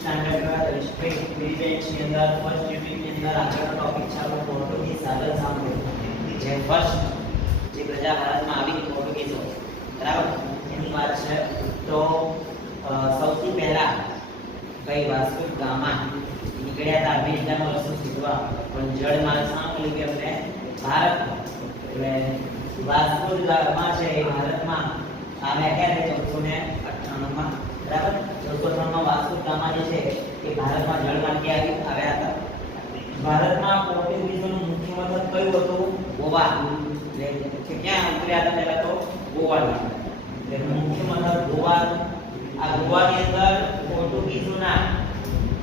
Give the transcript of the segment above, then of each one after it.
standard history ડિબેટ્સની અંદર first યુનિટની અંદર આગળનો ટોપિક છે આપણો પોર્ટુગીઝ સાગર સામ્રાજ્ય જે ફર્સ્ટ જે પ્રજા ભારતમાં આવી પોર્ટુગીઝો બરાબર એની વાત છે તો સૌથી પહેલા કઈ વાસ્કો ગામા નીકળ્યા હતા અમેરિકામાં વસ્તુ શીખવા પણ જળમાર્ગ સાંભળી કે અમને ભારત એટલે વાસ્કો ગામા છે એ ભારતમાં આવ્યા ક્યારે 1498 માં બરાબર 1498 માં વાસ્કો ગામા જે છે એ ભારતમાં જળમાર્ગે આવ્યા હતા ભારતમાં પોર્ટુગીઝોનું મુખ્ય મથક કયું હતું ગોવા એટલે ક્યાં ઉતર્યા હતા પહેલા તો ગોવામાં એટલે મુખ્ય મથક ગોવા આ ગોવાની અંદર પોર્ટુગીઝોના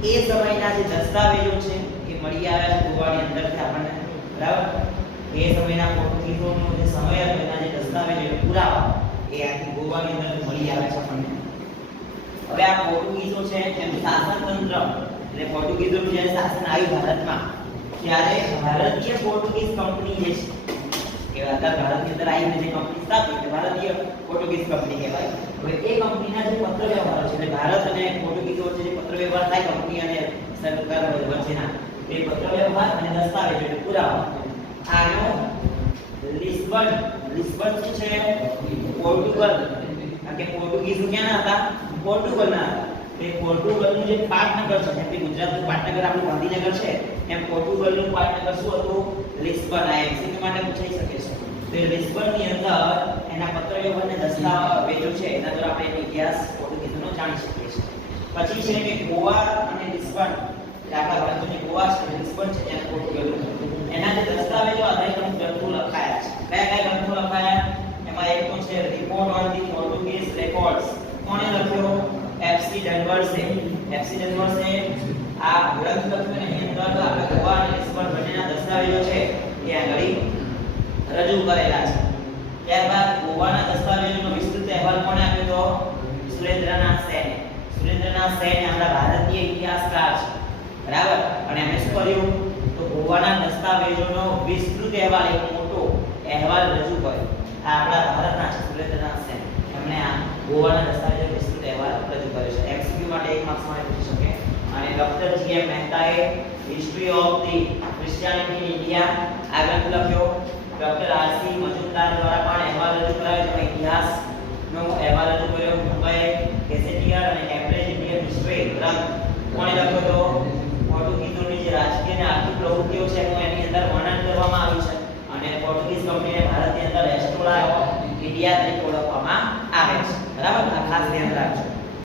એ સમયના જે દસ્તાવેજો છે એ મળી આવ્યા છે ગોવાની અંદરથી આપણને બરાબર એ સમયના પોર્ટુગીઝોનો જે સમય હતો એના જે દસ્તાવેજો પુરાવા એ આખી ગોવાની અંદર મળી આવે છે આપણને હવે આ પોર્ટુગીઝો છે એનું શાસન તંત્ર એટલે પોર્ટુગીઝોનું જ્યારે શાસન આવ્યું ભારતમાં ત્યારે ભારતીય પોર્ટુગીઝ કંપની જે છે કે અત્યારે ભારતની અંદર આવીને જે કંપની સ્થાપી તે ભારતીય પોર્ટુગીઝ કંપની કહેવાય હવે એ કંપનીના જે પત્ર વ્યવહારો છે એટલે ભારત અને પોર્ટુગીઝો વચ્ચે જે પત્ર વ્યવહાર થાય કંપની અને સરકાર વચ્ચેના એ પત્ર વ્યવહાર અને દસ્તાવેજો એટલે પુરાવા આનો લિસ્બન શું છે પોર્ટુગલ કે પોર્ટુગીઝો ક્યાંના હતા પોર્ટુગલના હતા એ પોર્ટુગલનું જે પાટનગર છે જેમ કે ગુજરાતનું પાટનગર આપણું ગાંધીનગર છે એમ પોર્ટુગલનું પાટનગર શું હતું લિસ્બન આ એમસીક્યુ માટે પૂછાઈ શકે છે તો એ લિસ્બનની અંદર એના પત્ર વ્યવહાર અને દસ્તાવેજો છે એના દ્વારા આપણે એનો ઇતિહાસ પોર્ટુગીઝોનો જાણી શકીએ છીએ પછી છે કે ગોવા અને લિસ્બન એટલે આપણા ભારતની ગોવા છે લિસ્બન છે ત્યાં પોર્ટુગલ એના જે દસ્તાવેજો આધારિત અમુક ગ્રંથો લખાયા છે કયા ગ્રંથો લખાયા એમાં એક તો છે report on the Portuguese records કોણે લખ્યો એફસી ડનવર્સે આ ગ્રંથ લખ્યો એની અંદર આપણે ગોવા અને લિસ્બન બંનેના દસ્તાવેજો છે એ આગળ રજૂ કરેલા છે ત્યારબાદ ગોવાના દસ્તાવેજોનો વિસ્તૃત અહેવાલ કોણે આપ્યો તો સુરેન્દ્રનાથ સેન આપણા ભારતીય ઇતિહાસકાર છે બરાબર અને એમણે શું કર્યું તો ગોવાના દસ્તાવેજોનો વિસ્તૃત અહેવાલ એક મોટો અહેવાલ રજૂ કર્યો આ આપણા ભારતના છે સુરેન્દ્રનાથ સેન એમણે આ ગોવાના દસ્તાવેજો વિસ્તૃત અહેવાલ રજૂ કર્યો છે એમસીક્યુ માટે એક માર્ક્સ માટે પૂછી શકે અને ડોક્ટર જીએમ મહેતાએ history of the Christianity in India આ ગ્રંથ લખ્યો ડોક્ટર આરસી મજુમદાર દ્વારા પણ અહેવાલ રજૂ કરાયો જેમાં ઇતિહાસનો અહેવાલ રજૂ કર્યો મુંબઈ ગેઝેટિયર અને કેમ્બ્રિજ ઇન્ડિયન હિસ્ટ્રી ગ્રંથ કોણે લખ્યો તો પોર્ટુગીઝોની જે રાજકીય અને આર્થિક પ્રવૃત્તિઓ છે એની અંદર વર્ણન કરવામાં આવ્યું છે અને પોર્ટુગીઝ કંપનીને ભારતની અંદર એસ્ટોલા ઓફ ઇન્ડિયા તરીકે ઓળખવામાં આવે છે બરાબર આ ખાસ ધ્યાન રાખજો